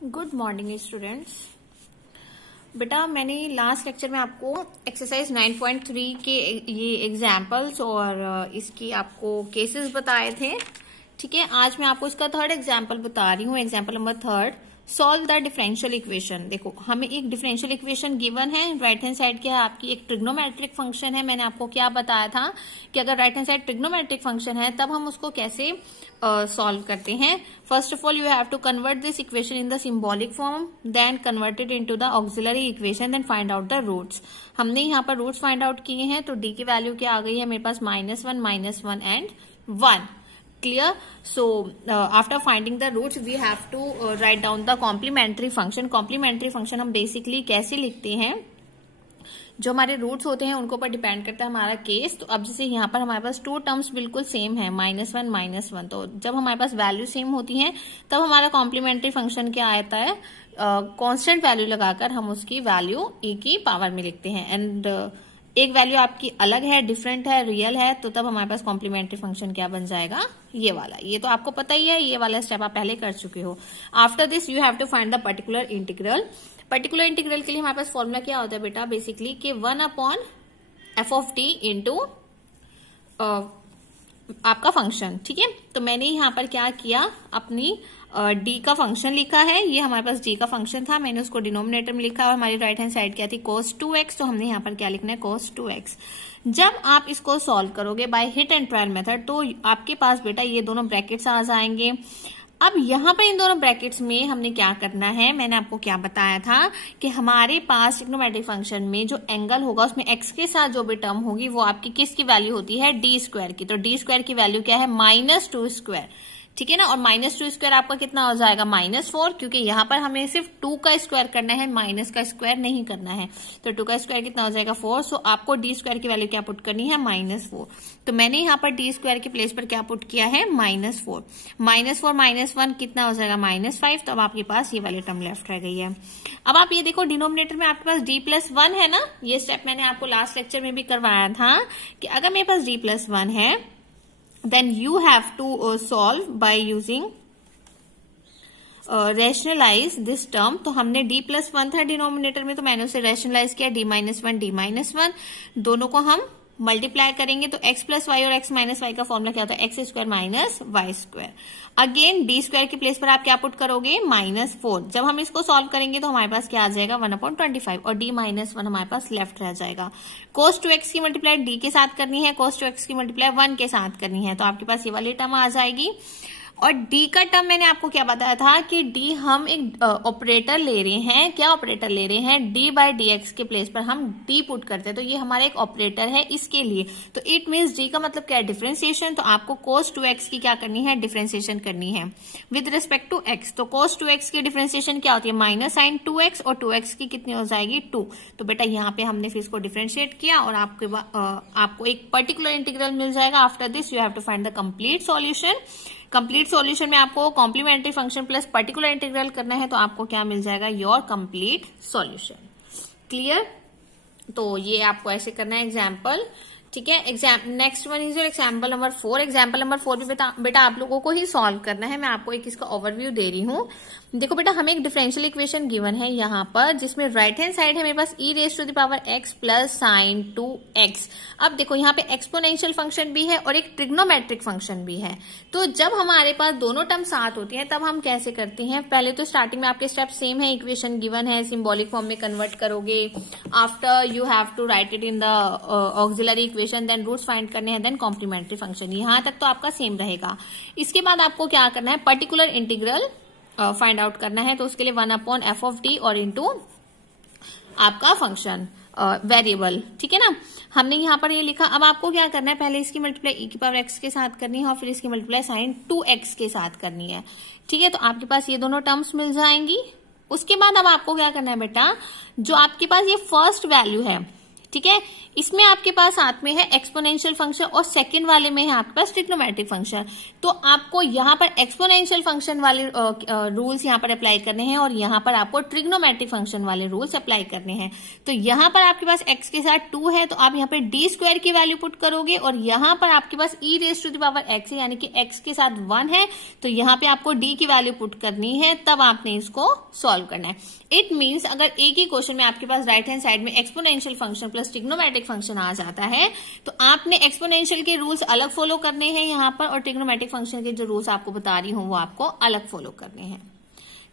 Good morning students. बेटा मैंने last lecture में आपको एक्सरसाइज 9.3 के ये एग्जाम्पल्स और इसकी आपको केसेस बताए थे। ठीक है, आज मैं आपको इसका थर्ड एग्जाम्पल बता रही हूँ। Example number third, solve the differential equation. देखो हमें एक डिफरेंशियल इक्वेशन गिवन है, राइट हैंड साइड क्या है आपकी, एक ट्रिग्नोमेट्रिक फंक्शन है। मैंने आपको क्या बताया था कि अगर right hand side trigonometric function है तब हम उसको कैसे सॉल्व करते हैं। First of all you have to convert this equation in the symbolic form, then convert it into the auxiliary equation, then find out the roots. हमने यहाँ पर रूट्स फाइंड आउट किए हैं, तो डी की वैल्यू क्या आ गई है मेरे पास, -1 and 1। Clear? So after finding the roots we have to write down the complementary function. Complementary function हम basically कैसे लिखते हैं, जो हमारे रूट्स होते हैं उनको पर डिपेंड करता है हमारा केस। तो अब जैसे यहाँ पर हमारे पास टू टर्म्स बिल्कुल सेम है, -1 तो जब हमारे पास वैल्यू सेम होती है तब हमारा कॉम्प्लीमेंट्री फंक्शन क्या आता है, कांस्टेंट वैल्यू लगाकर हम उसकी वैल्यू e की पावर में लिखते हैं। एंड एक वैल्यू आपकी अलग है, डिफरेंट है, रियल है, तो तब हमारे पास कॉम्प्लीमेंट्री फंक्शन क्या बन जाएगा, ये वाला। ये तो आपको पता ही है, ये वाला स्टेप आप पहले कर चुके हो। After this you have to find the particular integral. Particular integral के लिए हमारे पास फॉर्मूला क्या होता है बेटा, बेसिकली कि 1/f(t) इंटू आपका फंक्शन। ठीक है, तो मैंने यहाँ पर क्या किया, अपनी d का फंक्शन लिखा है। ये हमारे पास d का फंक्शन था, मैंने उसको डिनोमिनेटर में लिखा और हमारी राइट हैंड साइड क्या थी, cos 2x। तो हमने यहाँ पर क्या लिखना है, cos 2x। जब आप इसको सॉल्व करोगे by hit and trial method तो आपके पास बेटा ये दोनों ब्रैकेट्स आ जाएंगे। अब यहाँ पर इन दोनों ब्रैकेट्स में हमने क्या करना है, मैंने आपको क्या बताया था कि हमारे पास ट्रिग्नोमेट्रिक फंक्शन में जो एंगल होगा उसमें x के साथ जो भी टर्म होगी वो आपकी किसकी वैल्यू होती है, d² की। तो d² की वैल्यू क्या है, -2²। ठीक है ना, और -2² आपका कितना हो जाएगा, -4, क्योंकि यहाँ पर हमें सिर्फ 2 का स्क्वायर करना है, माइनस का स्क्वायर नहीं करना है। तो 2 का स्क्वायर कितना हो जाएगा, 4। सो आपको d² की वैल्यू क्या पुट करनी है, -4। तो मैंने यहाँ पर d² के प्लेस पर क्या पुट किया है, -4। -4 -1 कितना हो जाएगा, -5। तो अब आपके पास ये वाली टर्म लेफ्ट रह गई है। अब आप ये देखो डिनोमिनेटर में आपके पास d+1 है ना, ये स्टेप मैंने आपको लास्ट लेक्चर में भी करवाया था कि अगर मेरे पास d+1 है then you have to solve by using rationalize this term। तो हमने d+1 था डिनोमिनेटर में, तो मैंने उसे रेशनलाइज किया, d-1 दोनों को हम मल्टीप्लाई करेंगे तो x+y और x-y का फॉर्मूला क्या होता है, x² - y²। अगेन d² के प्लेस पर आप क्या पुट करोगे, -4। जब हम इसको सॉल्व करेंगे तो हमारे पास क्या आ जाएगा, 1/25 और d-1 हमारे पास लेफ्ट रह जाएगा। cos 2x की मल्टीप्लाई d के साथ करनी है, cos 2x की मल्टीप्लाई 1 के साथ करनी है, तो आपके पास ये वाली टर्म आ जाएगी। और d का टर्म मैंने आपको क्या बताया था कि d हम एक ऑपरेटर ले रहे हैं। क्या ऑपरेटर ले रहे हैं, d/dx के प्लेस पर हम d पुट करते हैं, तो ये हमारा एक ऑपरेटर है इसके लिए। तो इट मीन्स d का मतलब क्या है, डिफरेंशिएशन। तो आपको cos 2x की क्या करनी है, डिफरेंशिएशन करनी है विद रिस्पेक्ट टू x। तो cos 2x की डिफरेंशिएशन क्या होती है, -sin 2x, और 2x की कितनी हो जाएगी, 2। तो बेटा यहाँ पे हमने फिर इसको डिफरेंशिएट किया और आपको एक पर्टिकुलर इंटीग्रल मिल जाएगा। After this you have to find the complete solution. Complete solution में आपको complementary function plus particular integral करना है, तो आपको क्या मिल जाएगा, योर कंप्लीट सॉल्यूशन। क्लियर? तो ये आपको ऐसे करना है एग्जाम्पल। ठीक है, next one is example number 4। Example number 4 भी बेटा आप लोगों को ही सॉल्व करना है। मैं आपको एक इसका ओवरव्यू दे रही हूँ। देखो बेटा हमें एक डिफरेंशियल इक्वेशन गिवन है यहाँ पर, जिसमें राइट हैंड साइड है मेरे पास e⁻x + sin 2x। अब देखो यहाँ पे एक्सपोनेंशियल फंक्शन भी है और एक ट्रिग्नोमेट्रिक फंक्शन भी है। तो जब हमारे पास दोनों टर्म साथ होती हैं तब हम कैसे करते हैं, पहले तो स्टार्टिंग में आपके स्टेप सेम है, इक्वेशन गिवन है, सिंबॉलिक फॉर्म में कन्वर्ट करोगे। After you have to write it in the auxiliary equation, then roots find करने हैं, देन कॉम्प्लीमेंट्री फंक्शन। यहाँ तक तो आपका सेम रहेगा। इसके बाद आपको क्या करना है, पर्टिकुलर इंटीग्रल फाइंड आउट करना है। तो उसके लिए 1/f(t) और इंटू आपका फंक्शन वेरिएबल। ठीक है ना, हमने यहाँ पर ये लिखा। अब आपको क्या करना है, पहले इसकी मल्टीप्लाई e⁻x के साथ करनी है और फिर इसकी मल्टीप्लाई sin 2x के साथ करनी है। ठीक है, तो आपके पास ये दोनों टर्म्स मिल जाएंगी। उसके बाद अब आपको क्या करना है बेटा, जो आपके पास ये फर्स्ट वैल्यू है, ठीक है, इसमें आपके पास साथ में है एक्सपोनेंशियल फंक्शन और सेकंड वाले में है आपके पास ट्रिग्नोमेट्रिक फंक्शन। तो आपको यहाँ पर एक्सपोनेंशियल फंक्शन वाले रूल्स यहाँ पर अप्लाई करने हैं और यहाँ पर आपको ट्रिग्नोमेट्रिक फंक्शन वाले रूल्स अप्लाई करने हैं। तो यहाँ पर आपके पास x के साथ 2 है तो आप यहाँ पर डी स्क्वायर की वैल्यू पुट करोगे और यहाँ पर आपके पास e raise to the power x है, यानी कि x के साथ 1 है तो यहाँ पे आपको d की वैल्यू पुट करनी है, तब आपने इसको सॉल्व करना है। इट मीन्स अगर एक ही क्वेश्चन में आपके पास राइट हैंड साइड में exponential function plus trigonometric function आ जाता है तो आपने एक्सपोनेंशियल के रूल्स अलग फॉलो करने हैं यहाँ पर और ट्रिग्नोमेट्रिक फंक्शन के जो रूल्स आपको बता रही हूँ वो आपको अलग फॉलो करने हैं।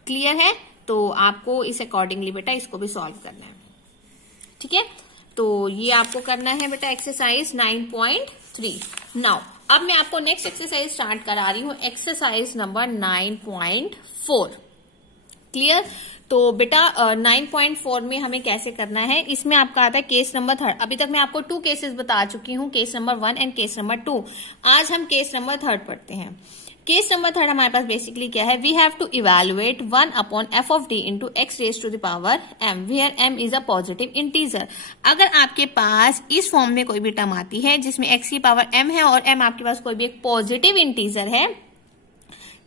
क्लियर है? तो आपको इस अकॉर्डिंगली बेटा इसको भी सॉल्व करना है। ठीक है, तो ये आपको करना है बेटा एक्सरसाइज 9.3। नाउ अब मैं आपको नेक्स्ट एक्सरसाइज स्टार्ट करा रही हूँ, एक्सरसाइज नंबर 9.4। क्लियर? तो बेटा 9.4 में हमें कैसे करना है, इसमें आपका आता है केस नंबर 3। अभी तक मैं आपको 2 केसेस बता चुकी हूँ, case number 1 and case number 2। आज हम केस नंबर 3 पढ़ते हैं। केस नंबर 3 हमारे पास बेसिकली क्या है, we have to evaluate 1 upon F of D into X raise to the power m where m is a positive integer. अगर आपके पास इस फॉर्म में कोई भी टर्म आती है जिसमें x की पावर m है और m आपके पास कोई भी एक पॉजिटिव इंटीजर है,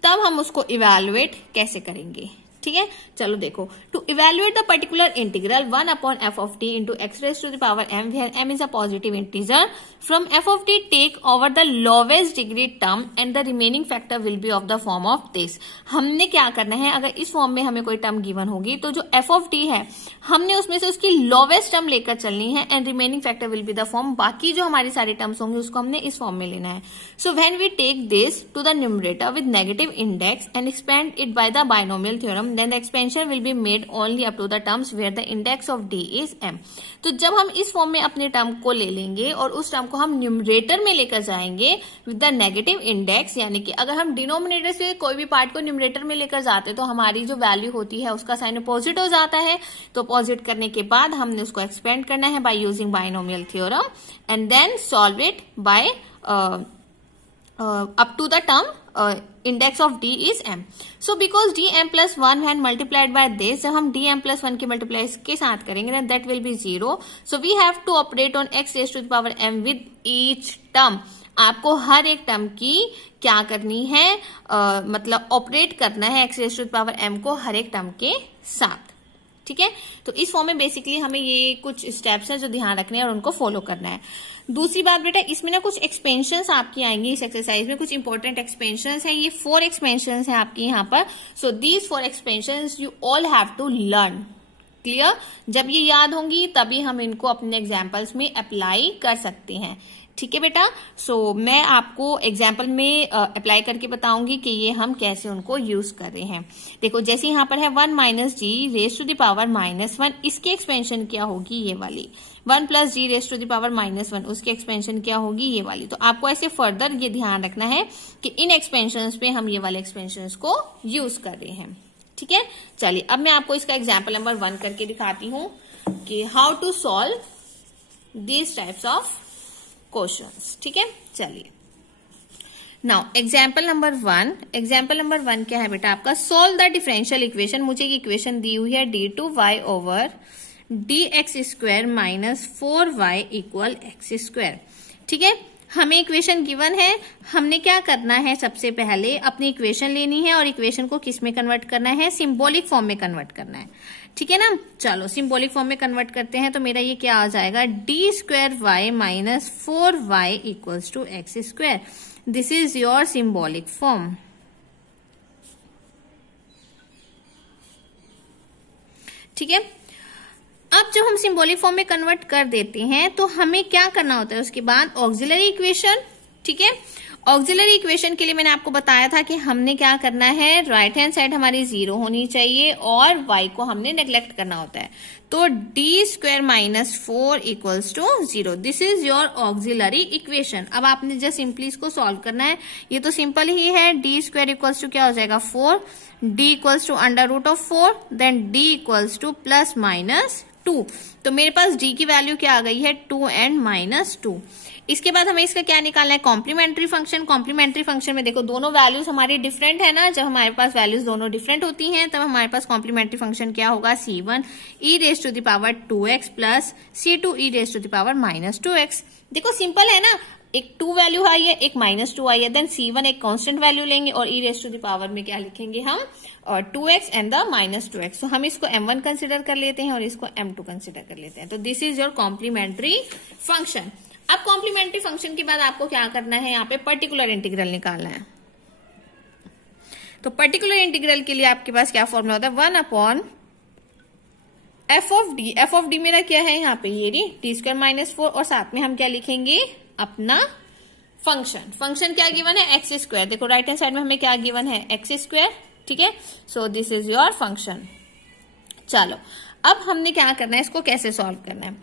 तब हम उसको इवेलुएट कैसे करेंगे। ठीक है, चलो देखो, to evaluate the particular integral 1 upon F of D into X raise to the power m where m is a positive integer, from F of D take over the lowest degree term and the remaining factor will be of the form of this. हमने क्या करना है, अगर इस form में हमें कोई term given होगी तो जो एफ ऑफ डी है हमने उसमें से उसकी लोवेस्ट टर्म लेकर चलनी है and remaining factor will be the form, बाकी जो हमारी सारी टर्म्स होंगी उसको हमने इस फॉर्म में लेना है। So when we take this to the numerator with negative index and expand it by the binomial theorem, then the expansion will be made only up to the terms where the index of D is m। तो जब हम इस form में अपने term को ले लेंगे और उस टर्म को हम न्यूमरेटर में लेकर जाएंगे विद द नेगेटिव इंडेक्स, यानी कि अगर हम डिनोमिनेटर से कोई भी पार्ट को न्यूमरेटर में लेकर जाते तो हमारी जो वैल्यू होती है उसका साइन अपोजिट हो जाता है। तो अपोजिट करने के बाद हमने उसको एक्सपेंड करना है by using binomial theorem and then solve it by up to the term index of d is m. So because dm plus 1 when multiplied by this, जब हम dm plus 1 के मल्टीप्लाई के साथ करेंगे then that will be 0. So we have to operate on x raised to the power m with each term. आपको हर एक term की क्या करनी है, मतलब ऑपरेट करना है x raised to the power m को हर एक टर्म के साथ। ठीक है, तो इस फॉर्म में बेसिकली हमें ये कुछ स्टेप्स हैं जो ध्यान रखने हैं और उनको फॉलो करना है। दूसरी बात बेटा, इसमें ना कुछ एक्सपेंशंस आपकी आएंगी इस एक्सरसाइज में, कुछ इंपॉर्टेंट एक्सपेंशंस हैं। ये 4 एक्सपेंशंस हैं आपकी यहाँ पर। So these 4 expansions you all have to learn. Clear? जब ये याद होंगी तभी हम इनको अपने एग्जाम्पल्स में अप्लाई कर सकते हैं। ठीक है बेटा, सो मैं आपको एग्जाम्पल में अप्लाई करके बताऊंगी कि ये हम कैसे उनको यूज कर रहे हैं। देखो, जैसे यहाँ पर है 1 minus G raise to the power -1, इसकी एक्सपेंशन क्या होगी, ये वाली। 1 plus G raise to the power -1, उसकी एक्सपेंशन क्या होगी, ये वाली। तो आपको ऐसे फर्दर ये ध्यान रखना है कि इन एक्सपेंशन पे हम ये वाले एक्सपेंशन को यूज कर रहे हैं। ठीक है, चलिए अब मैं आपको इसका एग्जाम्पल नंबर 1 करके दिखाती हूँ कि how to solve these types of questions. ठीक है, चलिए now example number 1। Example number 1 क्या है बेटा आपका, सोल्व द डिफरेंशियल इक्वेशन। मुझे एक इक्वेशन दी हुई है d2y over dx² minus 4y equal x²। ठीक है, हमें इक्वेशन गिवन है, हमने क्या करना है, सबसे पहले अपनी इक्वेशन लेनी है और इक्वेशन को किस में कन्वर्ट करना है, सिंबॉलिक फॉर्म में कन्वर्ट करना है। ठीक है ना, चलो सिंबॉलिक फॉर्म में कन्वर्ट करते हैं। तो मेरा ये क्या आ जाएगा, d² minus 4y equals to x²। This is your symbolic form. ठीक है, अब जब हम सिंबॉलिक फॉर्म में कन्वर्ट कर देते हैं तो हमें क्या करना होता है, उसके बाद ऑक्सिलरी इक्वेशन। ठीक है, ऑक्सिलरी इक्वेशन के लिए मैंने आपको बताया था कि हमने क्या करना है, राइट हैंड साइड हमारी 0 होनी चाहिए और y को हमने नेग्लेक्ट करना होता है। तो d² minus 4 equals to 0, this is your auxiliary equation. अब आपने जस्ट सिंपली इसको सॉल्व करना है, ये तो सिंपल ही है। d² इक्वल्स टू क्या हो जाएगा 4, d equals to √4, then d equals to plus minus 2। तो मेरे पास d की वैल्यू क्या आ गई है 2 एंड -2। इसके बाद हमें इसका क्या निकालना है, कॉम्प्लीमेंट्री फंक्शन। कॉम्प्लीमेंट्री फंक्शन में देखो दोनों वैल्यूज हमारी डिफरेंट है ना, जब हमारे पास वैल्यूज दोनों डिफरेंट होती हैं तब हमारे पास कॉम्प्लीमेंट्री फंक्शन क्या होगा, C1 e⁻² plus C2 e⁻−2x। देखो सिंपल है ना, एक 2 वैल्यू आई है, एक -2 आई है, देन C1 एक कांस्टेंट वैल्यू लेंगे और e⁻ में क्या लिखेंगे हम, और 2x एंड द -2x। तो हम इसको m1 कंसिडर कर लेते हैं और इसको m2 कंसिडर कर लेते हैं। तो this is your complementary function. अब कॉम्प्लीमेंट्री फंक्शन के बाद आपको क्या करना है, यहाँ पे पर्टिकुलर इंटीग्रल निकालना है। तो पर्टिकुलर इंटीग्रल के लिए आपके पास क्या फॉर्मूला होता है, 1/f(d). f(d) मेरा क्या है यहाँ पे, ये d² - 4 और साथ में हम क्या लिखेंगे, अपना फंक्शन। फंक्शन क्या गिवन है, x²। देखो राइट हैंड साइड में हमें क्या गिवन है, x²। ठीक है, so this is your function. चलो अब हमने क्या करना है, इसको कैसे सॉल्व करना है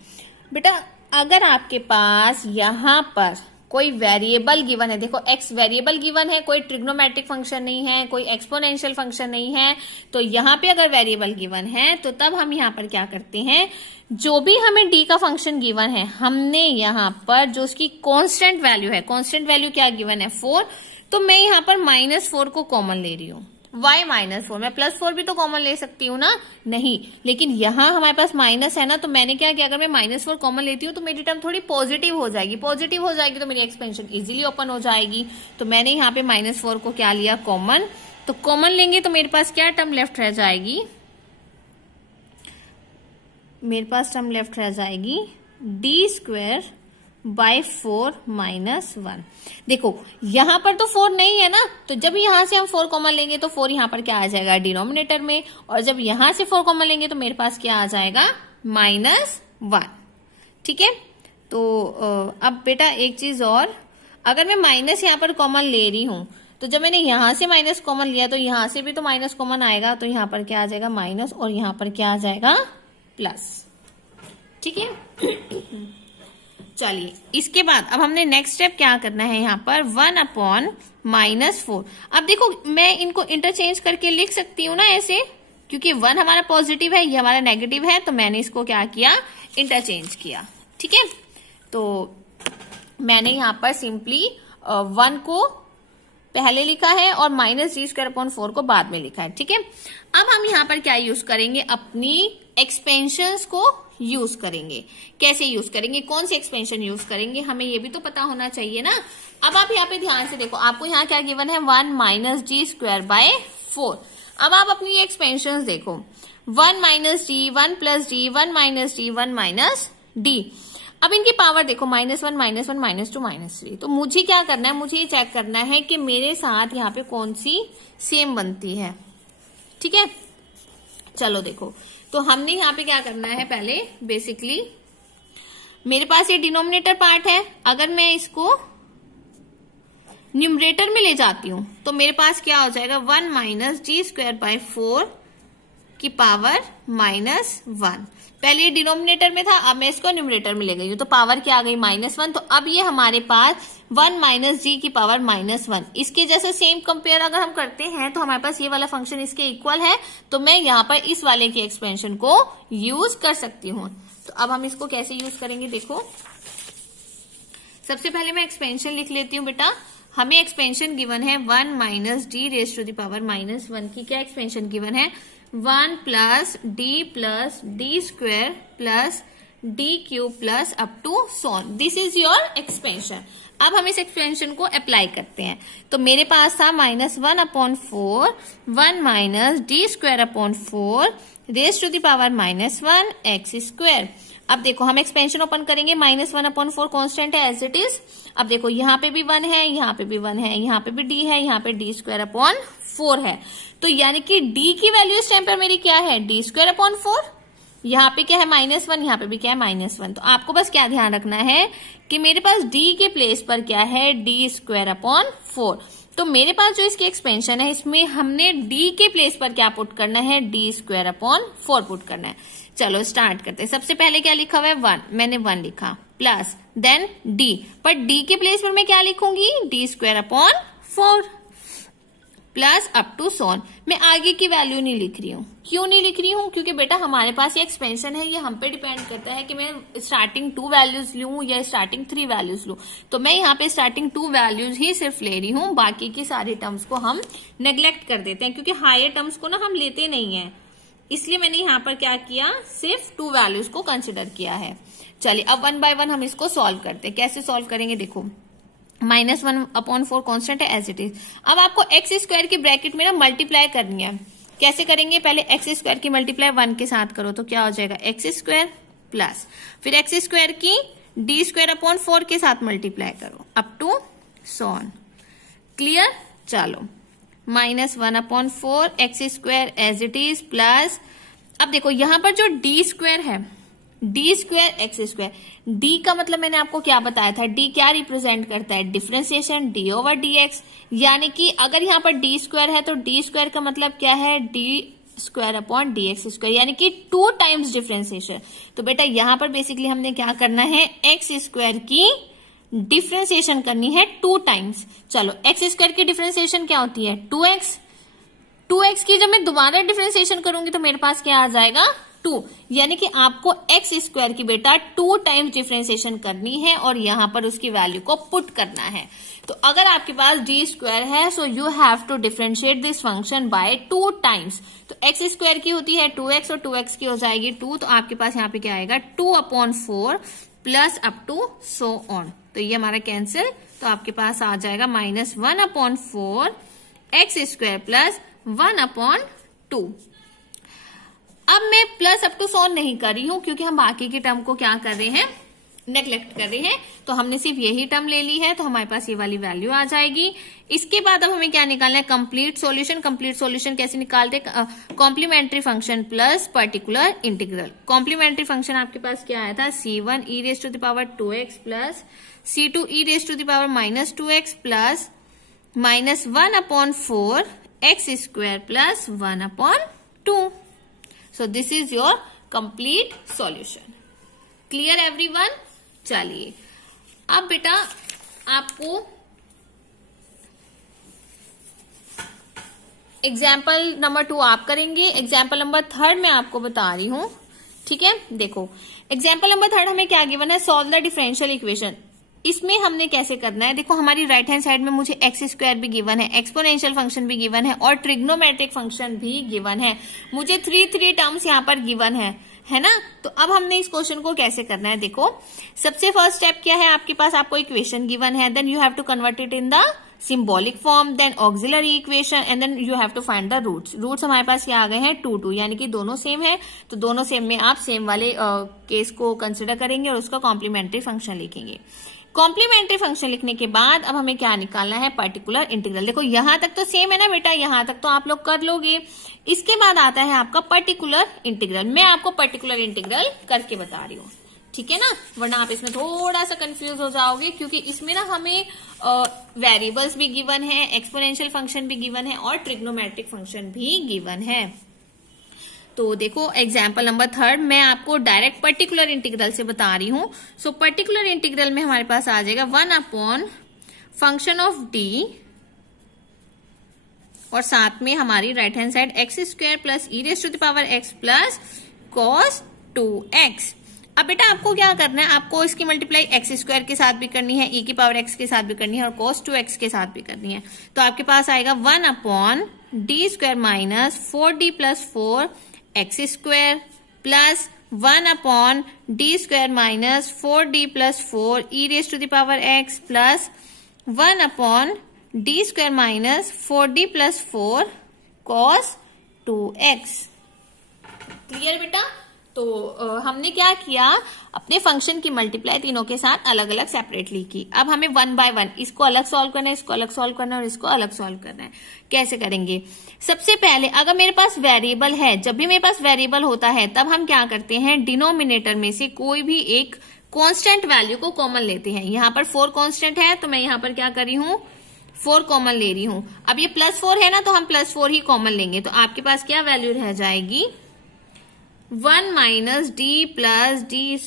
बेटा। अगर आपके पास यहां पर कोई वेरिएबल गिवन है, देखो x वेरिएबल गिवन है, कोई ट्रिग्नोमेट्रिक फंक्शन नहीं है, कोई एक्सपोनेंशियल फंक्शन नहीं है, तो यहाँ पे अगर वेरिएबल गिवन है तो तब हम यहाँ पर क्या करते हैं, जो भी हमें d का फंक्शन गिवन है, हमने यहाँ पर जो उसकी कांस्टेंट वैल्यू है, कांस्टेंट वैल्यू क्या गिवन है, 4, तो मैं यहाँ पर -4 को कॉमन ले रही हूँ। y -4, मैं +4 भी तो कॉमन ले सकती हूँ ना, नहीं, लेकिन यहाँ हमारे पास माइनस है ना, तो मैंने क्या किया, अगर मैं -4 कॉमन लेती हूँ तो मेरी टर्म थोड़ी पॉजिटिव हो जाएगी। पॉजिटिव हो जाएगी तो मेरी एक्सपेंशन इजीली ओपन हो जाएगी। तो मैंने यहाँ पे -4 को क्या लिया, कॉमन। तो कॉमन लेंगे तो मेरे पास क्या टर्म लेफ्ट रह जाएगी, मेरे पास टर्म लेफ्ट रह जाएगी d² by 4 - 1। देखो यहां पर तो 4 नहीं है ना, तो जब यहां से हम 4 कॉमन लेंगे तो 4 यहां पर क्या आ जाएगा, डिनोमिनेटर में, और जब यहां से 4 कॉमन लेंगे तो मेरे पास क्या आ जाएगा, -1। ठीक है, तो अब बेटा एक चीज और, अगर मैं माइनस यहां पर कॉमन ले रही हूं तो जब मैंने यहां से माइनस कॉमन लिया तो यहां से भी तो माइनस कॉमन आएगा, तो यहां पर क्या आ जाएगा, माइनस, और यहां पर क्या आ जाएगा, प्लस। ठीक है, चलिए इसके बाद अब हमने नेक्स्ट स्टेप क्या करना है, यहाँ पर 1/-4। अब देखो मैं इनको इंटरचेंज करके लिख सकती हूँ ना ऐसे, क्योंकि 1 हमारा पॉजिटिव है, ये हमारा नेगेटिव है, तो मैंने इसको क्या किया, इंटरचेंज किया। ठीक है, तो मैंने यहाँ पर सिंपली 1 को पहले लिखा है और -d² को बाद में लिखा है। ठीक है, अब हम यहाँ पर क्या यूज करेंगे, अपनी एक्सपेंशंस को यूज करेंगे। कैसे यूज करेंगे, कौन सी एक्सपेंशन यूज करेंगे, हमें ये भी तो पता होना चाहिए ना। अब आप यहाँ पे ध्यान से देखो, आपको यहाँ क्या गिवन है, 1 - d² by 4। अब आप अपनी एक्सपेंशन देखो, 1 - d, 1 + d, 1 - d, 1 - d। अब इनकी पावर देखो, -1 -1 -2 -3। तो मुझे क्या करना है, मुझे ये चेक करना है कि मेरे साथ यहाँ पे कौन सी सेम बनती है। ठीक है, चलो देखो, तो हमने यहाँ पे क्या करना है, पहले बेसिकली मेरे पास ये डिनोमिनेटर पार्ट है, अगर मैं इसको न्यूमरेटर में ले जाती हूं तो मेरे पास क्या हो जाएगा, 1 - d² by 4 की पावर -1। पहले ये डिनोमिनेटर में था, अब मैं इसको न्यूमरेटर में ले गई हूं तो पावर क्या आ गई, -1। तो अब ये हमारे पास 1 - d की पावर -1, इसके जैसे सेम कंपेयर अगर हम करते हैं तो हमारे पास ये वाला फंक्शन इसके इक्वल है, तो मैं यहाँ पर इस वाले की एक्सपेंशन को यूज कर सकती हूँ। तो अब हम इसको कैसे यूज करेंगे, देखो सबसे पहले मैं एक्सपेंशन लिख लेती हूँ बेटा। हमें एक्सपेंशन गिवन है 1 - d⁻⁻1 की क्या एक्सपेंशन गिवन है, 1 + d + d² + d³ + up to so on. This is your expansion. अब हम इस एक्सपेंशन को अप्लाई करते हैं, तो मेरे पास था -1/4 1 - d²/4 raised⁻1 x²। अब देखो हम एक्सपेंशन ओपन करेंगे, -1/4 कांस्टेंट है एज इट इज। अब देखो यहाँ पे भी 1 है, यहाँ पे भी 1 है, यहाँ पे भी d है, यहाँ पे d²/4 है। तो यानी कि d की वैल्यू इस टाइम पर मेरी क्या है, d²/4। यहाँ पे क्या है, -1, यहाँ पे भी क्या है, -1। तो आपको बस क्या ध्यान रखना है कि मेरे पास d के प्लेस पर क्या है, d²/4। तो मेरे पास जो इसकी एक्सपेंशन है, इसमें हमने d के प्लेस पर क्या पुट करना है, d²/4 पुट करना है। चलो स्टार्ट करते हैं। सबसे पहले क्या लिखा हुआ है, 1, मैंने 1 लिखा, प्लस देन d, पर d के प्लेस पर मैं क्या लिखूंगी, d²/4 प्लस अप टू सोन। मैं आगे की वैल्यू नहीं लिख रही हूँ। क्यों नहीं लिख रही हूँ? क्योंकि बेटा हमारे पास ये एक्सपेंशन है, ये हम पे डिपेंड करता है कि मैं स्टार्टिंग 2 वैल्यूज लूं या स्टार्टिंग 3 वैल्यूज लूं। तो मैं यहाँ पे स्टार्टिंग 2 वैल्यूज ही सिर्फ ले रही हूँ, बाकी की सारी टर्म्स को हम नेग्लेक्ट कर देते हैं, क्योंकि हायर टर्म्स को ना हम लेते नहीं है। इसलिए मैंने यहाँ पर क्या किया, सिर्फ 2 वैल्यूज को कंसिडर किया है। चलिए अब 1 बाय 1 हम इसको सॉल्व करते हैं। कैसे सॉल्व करेंगे? देखो -1/4 कांस्टेंट है एज इट इज। अब आपको एक्स स्क्वायर की ब्रैकेट में ना मल्टीप्लाई करनी है। कैसे करेंगे? पहले एक्स स्क्वायर की मल्टीप्लाई 1 के साथ करो तो क्या हो जाएगा, एक्स स्क्वायर प्लस फिर एक्स स्क्वायर की d²/4 के साथ मल्टीप्लाई करो अप टू सोन। क्लियर? चलो -1/4 X square as it is plus, अब देखो यहां पर जो डी स्क्वायर है, D square X square, D का मतलब मैंने आपको क्या बताया था, डी क्या रिप्रेजेंट करता है, डिफरेंशिएशन d/dx। यानी कि अगर यहाँ पर डी स्क्वायर है तो डी स्क्वायर का मतलब क्या है, d²/dx², यानी कि 2 टाइम्स डिफरेंशिएशन। तो बेटा यहाँ पर बेसिकली हमने क्या करना है, एक्स स्क्वायर की डिफरेंशिएशन करनी है 2 टाइम्स। चलो एक्स स्क्वायर की डिफरेंशिएशन क्या होती है, 2x। 2x की जब मैं दोबारा डिफरेंशिएशन करूंगी तो मेरे पास क्या आ जाएगा, 2। यानी कि आपको एक्स स्क्वायर की बेटा 2 टाइम्स डिफरेंशिएशन करनी है और यहां पर उसकी वैल्यू को पुट करना है। तो अगर आपके पास डी स्क्वायर है so you have to differentiate this function by 2 times. तो एक्स स्क्वायर की होती है 2x और 2x की हो जाएगी 2, तो आपके पास यहाँ पे क्या आएगा, 2/4 plus up to so on. तो ये हमारा कैंसिल, तो आपके पास आ जाएगा -1/4 एक्स स्क्वायर प्लस 1/2। अब मैं प्लस अप टू सोन नहीं कर रही हूं क्योंकि हम बाकी की टर्म को क्या कर रहे हैं, नेग्लेक्ट कर रहे हैं। तो हमने सिर्फ यही टर्म ले ली है, तो हमारे पास ये वाली वैल्यू आ जाएगी। इसके बाद अब हमें क्या निकालना है, कंप्लीट सॉल्यूशन। कंप्लीट सॉल्यूशन कैसे निकालते हैं, complementary function plus particular integral. Complementary function आपके पास क्या आया था, c1e⁻2x plus c2e⁻2x plus -1/4 X square plus 1/2। So this is your complete solution. Clear everyone? चलिए अब बेटा आपको एग्जाम्पल नंबर 2 आप करेंगे, एग्जाम्पल नंबर 3 मैं आपको बता रही हूं। ठीक है, देखो एग्जाम्पल नंबर 3 हमें क्या गिवन है, सॉल्व द डिफरेंशियल इक्वेशन। इसमें हमने कैसे करना है, देखो हमारी राइट हैंड साइड में मुझे एक्स स्क्वायर भी गिवन है, एक्सपोनेंशियल फंक्शन भी गिवन है और ट्रिग्नोमेट्रिक फंक्शन भी गिवन है। मुझे 3 टर्म्स यहाँ पर गिवन है ना। तो अब हमने इस क्वेश्चन को कैसे करना है, देखो सबसे फर्स्ट स्टेप क्या है, आपके पास आपको इक्वेशन गिवन है, then you have to convert it in the symbolic form, then auxiliary equation and then you have to find the roots. Roots हमारे पास क्या आ गए हैं, 2 यानी कि दोनों सेम है। तो दोनों सेम में आप सेम वाले केस को कंसिडर करेंगे और उसका कॉम्प्लीमेंट्री फंक्शन लिखेंगे। कॉम्प्लीमेंट्री फंक्शन लिखने के बाद अब हमें क्या निकालना है, पर्टिकुलर इंटीग्रल। देखो यहां तक तो सेम है ना बेटा, यहां तक तो आप लोग कर लोगे। इसके बाद आता है आपका पर्टिकुलर इंटीग्रल। मैं आपको पर्टिकुलर इंटीग्रल करके बता रही हूँ, ठीक है ना, वरना आप इसमें थोड़ा सा कंफ्यूज हो जाओगे, क्योंकि इसमें ना हमें वेरिएबल्स भी गिवन है, एक्सपोनेंशियल फंक्शन भी गिवन है और ट्रिग्नोमेट्रिक फंक्शन भी गिवन है। तो देखो एग्जाम्पल नंबर 3 मैं आपको डायरेक्ट पर्टिकुलर इंटीग्रल से बता रही हूं। सो पर्टिकुलर इंटीग्रल में हमारे पास आ जाएगा 1/फंक्शन ऑफ डी और साथ में हमारी right hand side x square plus e⁻x plus cos 2x। अब बेटा आपको क्या करना है, आपको इसकी मल्टीप्लाई एक्स स्क्वायर के साथ भी करनी है, e⁻x के साथ भी करनी है और cos 2x के साथ भी करनी है। तो आपके पास आएगा 1/d² minus 4d plus 4 X square plus 1/d² minus 4d plus 4 e⁻x plus 1/d² minus 4d plus 4 cos 2x। Clear बेटा? तो हमने क्या किया, अपने फंक्शन की मल्टीप्लाई तीनों के साथ अलग अलग सेपरेटली की। अब हमें 1 बाय 1 इसको अलग सॉल्व करना है, इसको अलग सॉल्व करना है और इसको अलग सॉल्व करना है। कैसे करेंगे, सबसे पहले अगर मेरे पास वेरिएबल है, जब भी मेरे पास वेरिएबल होता है तब हम क्या करते हैं, डिनोमिनेटर में से कोई भी एक कांस्टेंट वैल्यू को कॉमन लेते हैं। यहाँ पर 4 कांस्टेंट है तो मैं यहाँ पर क्या कर रही हूँ, 4 कॉमन ले रही हूँ। अब ये +4 है ना, तो हम +4 ही कॉमन लेंगे। तो आपके पास क्या वैल्यू रह जाएगी, 1 - d + d²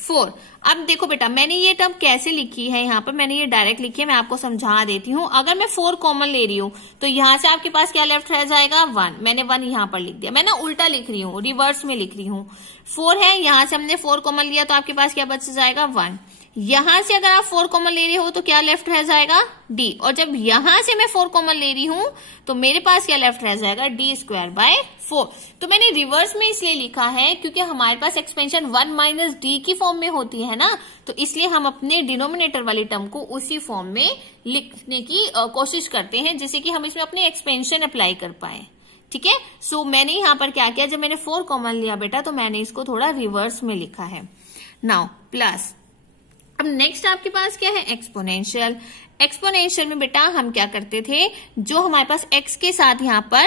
4। अब देखो बेटा मैंने ये टर्म कैसे लिखी है, यहाँ पर मैंने ये डायरेक्ट लिखी है, मैं आपको समझा देती हूँ। अगर मैं 4 कॉमन ले रही हूँ तो यहाँ से आपके पास क्या लेफ्ट रह जाएगा 1। मैंने 1 यहाँ पर लिख दिया, मैं ना उल्टा लिख रही हूँ, रिवर्स में लिख रही हूँ। 4 है, यहाँ से हमने 4 कॉमन लिया तो आपके पास क्या बच जाएगा 1। यहां से अगर आप 4 कॉमन ले रहे हो तो क्या लेफ्ट रह जाएगा d, और जब यहां से मैं 4 कॉमन ले रही हूं तो मेरे पास क्या लेफ्ट रह जाएगा d²/4। तो मैंने रिवर्स में इसलिए लिखा है क्योंकि हमारे पास एक्सपेंशन 1 माइनस डी की फॉर्म में होती है ना, तो इसलिए हम अपने डिनोमिनेटर वाली टर्म को उसी फॉर्म में लिखने की कोशिश करते हैं जिससे कि हम इसमें अपने एक्सपेंशन अप्लाई कर पाए। ठीक है, सो मैंने यहाँ पर क्या किया, जब मैंने 4 कॉमन लिया बेटा तो मैंने इसको थोड़ा रिवर्स में लिखा है। नाउ प्लस, अब नेक्स्ट आपके पास क्या है एक्सपोनेंशियल। एक्सपोनेंशियल में बेटा हम क्या करते थे, जो हमारे पास x के साथ यहाँ पर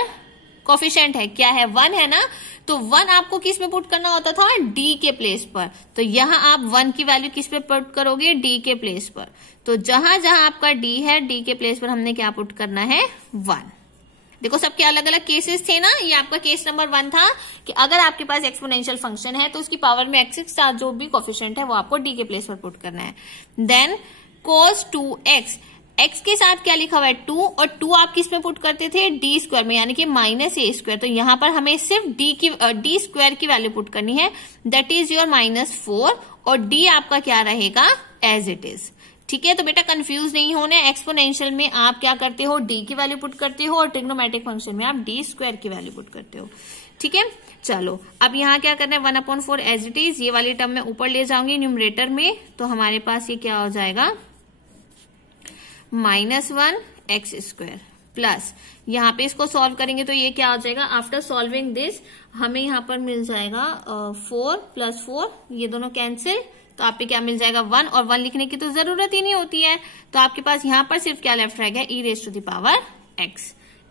कोफिशिएंट है क्या है 1 है ना, तो 1 आपको किस में पुट करना होता था d के प्लेस पर। तो यहाँ आप 1 की वैल्यू किस पे पुट करोगे d के प्लेस पर। तो जहां जहां आपका d है d के प्लेस पर हमने क्या पुट करना है 1। देखो सबके अलग अलग केसेस थे ना, ये आपका केस नंबर 1 था कि अगर आपके पास एक्सपोनेंशियल फंक्शन है तो उसकी पावर में x के साथ जो भी कोफिशिएंट है वो आपको d के प्लेस पर पुट करना है। देन cos 2x, x के साथ क्या लिखा हुआ है 2, और 2 आप किस में पुट करते थे d² में, यानी कि -a²। तो यहां पर हमें सिर्फ d² की वैल्यू पुट करनी है, दैट इज योर -4, और d आपका क्या रहेगा एज इट इज। ठीक है, तो बेटा कंफ्यूज नहीं होना है, एक्सपोनेंशियल में आप क्या करते हो d की वैल्यू पुट करते हो और ट्रिग्नोमेट्रिक फंक्शन में आप d² की वैल्यू पुट करते हो। ठीक है, चलो अब यहाँ क्या करना है 1/4 एज इट इज, ये वाली टर्म मैं ऊपर ले जाऊंगी न्यूमरेटर में, तो हमारे पास ये क्या हो जाएगा -1x² प्लस, यहाँ पे इसको सॉल्व करेंगे तो ये क्या हो जाएगा, आफ्टर सॉल्विंग दिस हमें यहाँ पर मिल जाएगा 4 + 4, ये दोनों कैंसिल, तो आपको क्या मिल जाएगा 1, और 1 लिखने की तो जरूरत ही नहीं होती है, तो आपके पास यहाँ पर सिर्फ क्या लेफ्ट रहेगा e⁻x।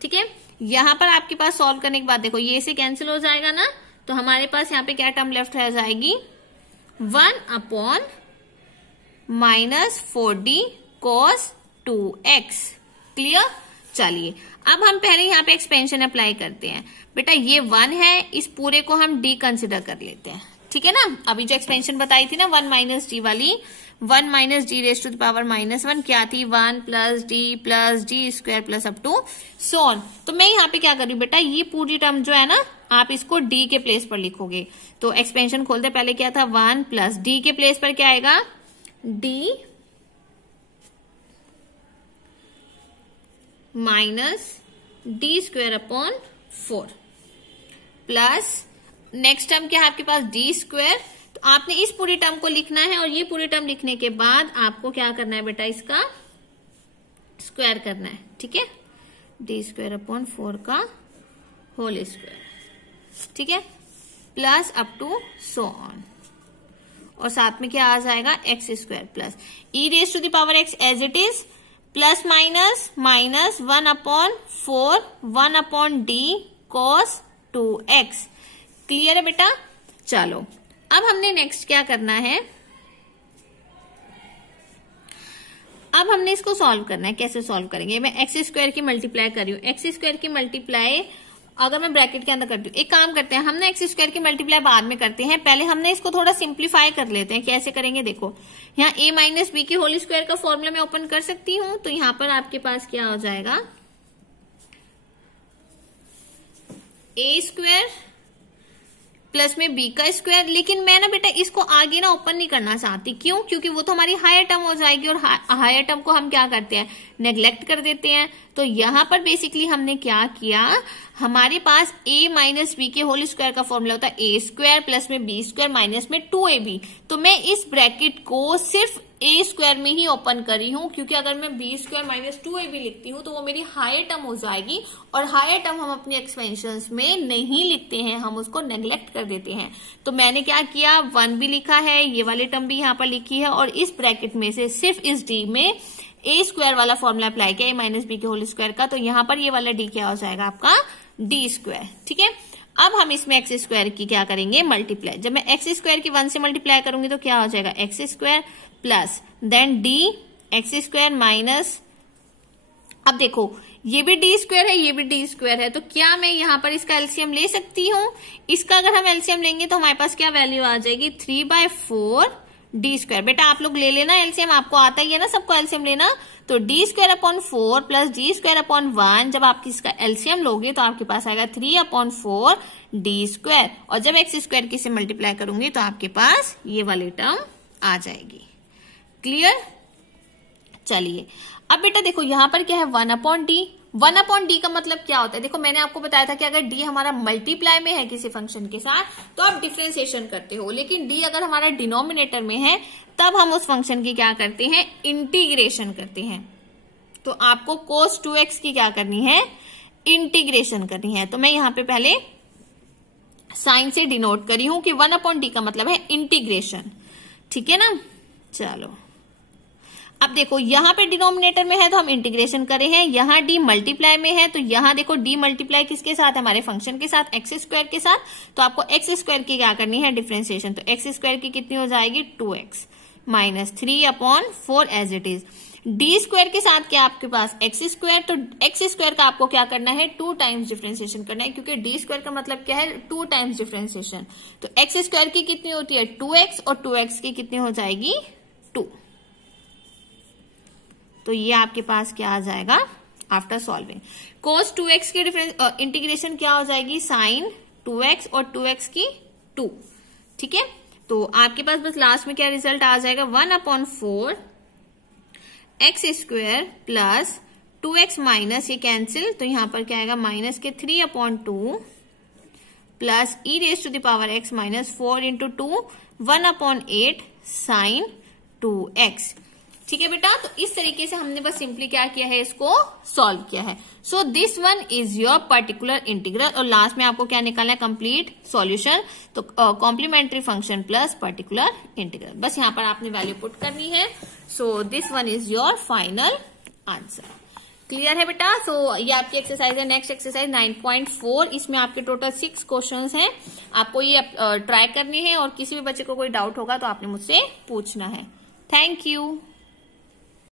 ठीक है, यहाँ पर आपके पास सॉल्व करने के बाद देखो ये से कैंसिल हो जाएगा ना, तो हमारे पास यहाँ पे क्या टर्म लेफ्ट रह जाएगी 1/-4d cos 2x। क्लियर, चलिए अब हम पहले यहाँ पे एक्सपेंशन अप्लाई करते हैं। बेटा ये 1 है, इस पूरे को हम d कंसिडर कर लेते हैं। ठीक है ना, अभी जो एक्सपेंशन बताई थी ना 1 - d वाली, 1 - d⁻⁻1 क्या थी 1 + d + d² plus up to so on. तो मैं यहाँ पे क्या कर रही हूँ बेटा, ये पूरी टर्म जो है ना आप इसको d के प्लेस पर लिखोगे। तो एक्सपेंशन खोलते पहले क्या था 1 + d के प्लेस पर क्या आएगा d - d²/4 plus next term क्या है आपके पास d²। तो आपने इस पूरी टर्म को लिखना है, और ये पूरी टर्म लिखने के बाद आपको क्या करना है बेटा, इसका स्क्वायर करना है। ठीक है, d²/4 का होल स्क्वायर। ठीक है, plus up to so on, और साथ में क्या आ जाएगा x² plus e⁻x as it is, plus minus -1/4 1/d cos 2x। Clear है बेटा, चलो अब हमने नेक्स्ट क्या करना है, अब हमने इसको सॉल्व करना है। कैसे सॉल्व करेंगे, मैं x² की मल्टीप्लाई कर रही हूँ, x² की मल्टीप्लाई अगर मैं ब्रैकेट के अंदर करती हूँ, एक काम करते हैं हम ना x² की मल्टीप्लाई बाद में करते हैं, पहले हमने इसको थोड़ा सिंप्लीफाई कर लेते हैं। कैसे करेंगे देखो, यहाँ a - b के होल स्क्वायर का फॉर्मूला मैं ओपन कर सकती हूँ, तो यहाँ पर आपके पास क्या हो जाएगा a² प्लस में b का स्क्वायर। लेकिन मैं ना बेटा इसको आगे ना ओपन नहीं करना चाहती, क्यों, क्योंकि वो तो हमारी हायर टर्म हो जाएगी, और हायर टर्म को हम क्या करते हैं नेग्लेक्ट कर देते हैं। तो यहाँ पर बेसिकली हमने क्या किया, हमारे पास a - b के होल स्क्वायर का फॉर्मूला होता है a² प्लस में b² माइनस में 2ab। तो मैं इस ब्रैकेट को सिर्फ a² में ही ओपन करी हूं, क्योंकि अगर मैं b² माइनस 2ab लिखती हूं तो वो मेरी हायर टर्म हो जाएगी, और हायर टर्म हम अपने एक्सपेंशन में नहीं लिखते हैं, हम उसको नेग्लेक्ट कर देते हैं। तो मैंने क्या किया 1 भी लिखा है, ये वाली टर्म भी यहाँ पर लिखी है, और इस ब्रैकेट में से सिर्फ इस d में a² वाला फॉर्मूला अप्लाई किया a - b के होल स्क्वायर का। तो यहाँ पर ये वाला d क्या हो जाएगा आपका d²। ठीक है, अब हम इसमें x² की क्या करेंगे मल्टीप्लाई। जब मैं x² की 1 से मल्टीप्लाई करूंगी तो क्या हो जाएगा x² plus then d x² minus, अब देखो ये भी d² है ये भी d² है, तो क्या मैं यहाँ पर इसका एलसीएम ले सकती हूँ। इसका अगर हम एलसीएम लेंगे तो हमारे पास क्या वैल्यू आ जाएगी 3/4 डी स्क्वायर। बेटा आप लोग ले लेना एलसीएम, आपको आता ही है ना सबको एलसीएम लेना। तो D square upon 4 plus D square upon 1, जब आप इसका एलसीएम लोगे तो आपके पास आएगा 3 अपॉन 4 डी स्क्वायर, और जब एक्स स्क्वायर की से मल्टीप्लाई करूंगी तो आपके पास ये वाली टर्म आ जाएगी। क्लियर? चलिए अब बेटा देखो यहां पर क्या है 1 अपॉन डी। 1 अपॉन डी का मतलब क्या होता है? देखो मैंने आपको बताया था कि अगर डी हमारा मल्टीप्लाई में है किसी फंक्शन के साथ तो आप डिफरेंशिएशन करते हो, लेकिन डी अगर हमारा डिनोमिनेटर में है तब हम उस फंक्शन की क्या करते हैं? इंटीग्रेशन करते हैं। तो आपको cos 2x की क्या करनी है? इंटीग्रेशन करनी है। तो मैं यहां पे पहले साइन से डिनोट करी हूं कि 1 अपॉन डी का मतलब है इंटीग्रेशन। ठीक है ना? चलो अब देखो यहां पे डिनोमिनेटर में है तो हम इंटीग्रेशन करे हैं, यहां डी मल्टीप्लाई में है तो यहां देखो डी मल्टीप्लाई किसके साथ? हमारे फंक्शन के साथ, एक्स स्क्वायर के साथ। तो आपको एक्स स्क्वायर की क्या करनी है? डिफरेंशिएशन। तो एक्स स्क्वायर की कितनी हो जाएगी? 2x minus 3 upon 4 as it is. D square के साथ क्या आपके पास? X square. तो एक्स स्क्वायर का आपको क्या करना है? 2 टाइम्स डिफरेंशिएशन करना है, क्योंकि डी स्क्वायर का मतलब क्या है? 2 टाइम्स डिफरेंशिएशन। तो एक्स स्क्वायर की कितनी होती है? 2x, और 2x की कितनी हो जाएगी? 2। तो ये आपके पास क्या आ जाएगा आफ्टर सॉल्विंग? cos 2x की डिफरेंस इंटीग्रेशन क्या हो जाएगी? साइन 2x और 2x की 2। ठीक है, तो आपके पास बस लास्ट में क्या रिजल्ट आ जाएगा? 1 upon 4 X square plus 2x minus, ये कैंसिल, तो यहां पर क्या आएगा? माइनस के 3 upon 2 plus E raise to the power x minus 4 into 2 1 upon 8 sine 2x। ठीक है बेटा, तो इस तरीके से हमने बस सिंपली क्या किया है? इसको सॉल्व किया है। So this one is your particular integral, और लास्ट में आपको क्या निकालना है? Complete solution. तो complementary function plus particular integral, बस यहां पर आपने वैल्यू पुट करनी है। So this one is your final answer. Clear है बेटा? सो ये आपकी एक्सरसाइज है। नेक्स्ट एक्सरसाइज 9.4, इसमें आपके टोटल 6 क्वेश्चंस हैं। आपको ये ट्राई करनी है, और किसी भी बच्चे को कोई डाउट होगा तो आपने मुझसे पूछना है। Thank you.